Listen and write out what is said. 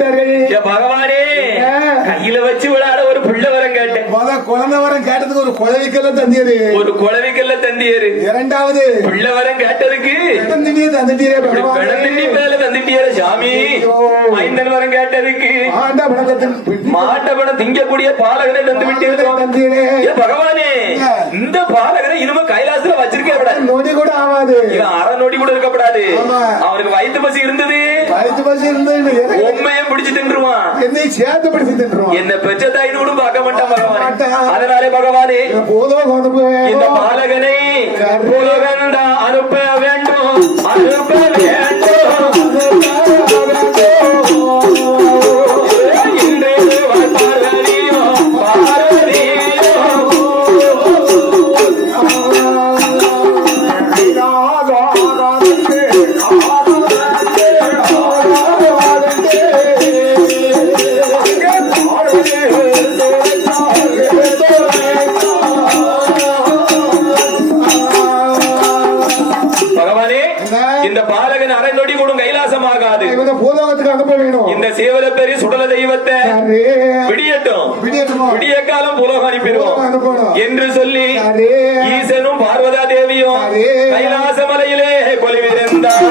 கேட்டார்கள். பகவானே கையில வச்சு விளையாட ஒரு பிள்ளை வரம் கேட்டேன். குழந்தை வரம் கேட்டதுக்கு ஒரு குழவிக்கெல்லாம் தந்தியது. ஒரு குழவிக்கெல்லாம் தந்தியரு. இரண்டாவது பிள்ளை வரம் கேட்டதுக்கு தந்துட்டீரே மேல தந்துட்டீரே சாமி. ஐந்தன் வரம் கேட்டதுக்கு மாட்ட பணம் திங்கக்கூடிய பாலகனை தந்து விட்டீரே பகவானே. இந்த பாலகனை இனிமே கைலாசத்துல வச்சிருக்க கூடாது. நொடி கூட ஆகாது. அரை நொடி கூட இருக்கப்படாது. அவனுக்கு வயிற்று பசி இருந்தது. வயிற்று பசி இருந்தது உண்மையை பிடிச்சு தின்றுவான். என்னை சேர்த்து பிடிச்சு தின்றுவான். என்ன பெற்ற தாயின்னு கூட பார்க்க மாட்டான் பகவான். அதனாலே பகவானே இந்த பாலகனை உலகண்டா அனுப்ப வேண்டும். அனுப்ப வேண்டும். இந்த பாலகன் அரை நொடி கூட கைலாசமாகாது. இந்த சேவல பெரிய சுடல தெய்வத்தை விடியட்டும். விடிய காலம் பூலோகம் அனுப்பிடுவோம் என்று சொல்லி ஈசனும் பார்வதா தேவியும் கைலாச மலையிலே கொலிவிருந்தார்.